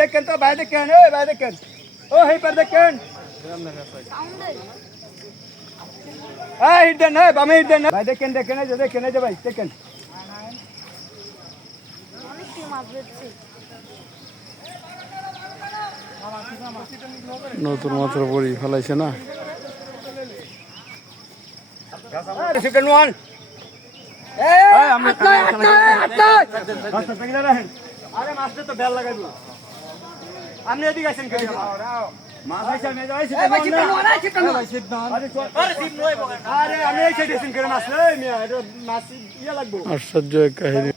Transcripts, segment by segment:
দেখেন তো ভাই, দেখেন ভাই, দেখেন ও হে পর দেখেন হিট দেন বামে হিট দেন ভাই, দেখেন দেখেন দেখেন ভাই, দেখেন নতুন মাত্র পরি ফেলাইছে না। সেকেন্ড ওয়ান আরে মাছটা তো বেল লাগাইবো। আপনি এদিকে আছেন কেন? মাছ আইছে আমি যাইছি আরে আমি এই সাইডে আছেন কেন? মাছ এই মিয়া, এটা মাছ ইয়া লাগবো। আশ্চর্য এক কাহিনী।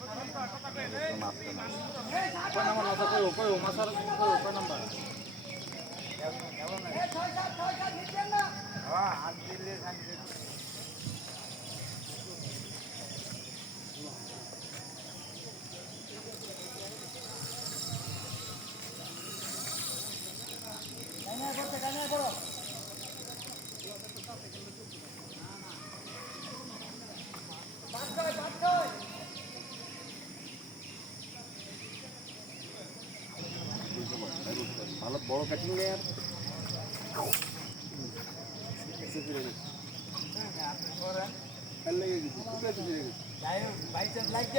ভালো বড় কাটিং নেই আর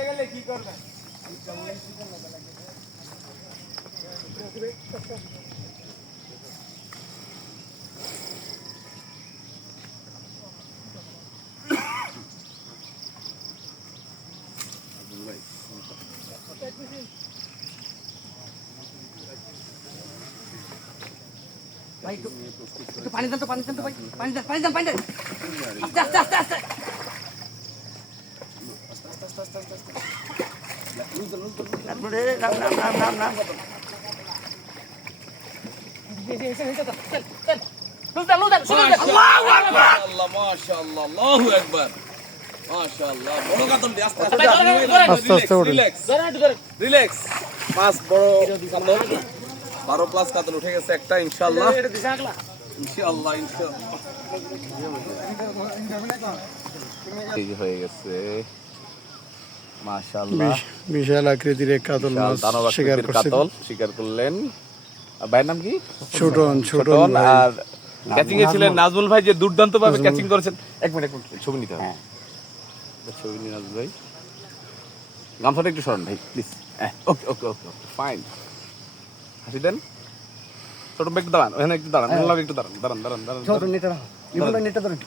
গেলে কি করবেন? ভাই একটু পানি দেন তো, পানি দেন তো ভাই, পানি দেন, পানি দেন, পানি দেন, আস্তে আস্তে আস্তে আস্তে। রিল্যাক্স মাছ বড় কাতল 12 প্লাস কাতল উঠে গেছে একটা ইনশাআল্লাহ ইনশাআল্লাহ এই হয়ে গেছে মাশাআল্লাহ বিশাল আকৃতির এক কাতল মাছ শিকার করলেন। ভাইয়ের নাম কি? ছোটন। ছোটন আর ক্যাচিং এ ছিলেন নাজমুল ভাই, যে দুর্দান্ত ভাবে ক্যাচিং করেছেন। এক মিনিট ছবি নিতে হবে। ছবি নিয়ে নাজমুল ভাই, গামছাটা একটু সরান ভাই please. Okay okay okay fine. হাসি দেন। ছোট ভাই একটু দাঁড়ান, ওখানে একটু দাঁড়ান, একটু দাঁড়ান দাঁড়ান দাঁড়ান দাঁড়ান। ছোট নেটা রাখো, ইমন নেটা ধরেন।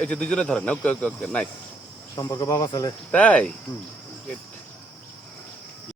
এই যে দুজনে ধরেন। ওকে ওকে ওকে নাইস। সম্পর্ক বাবা চলে তাই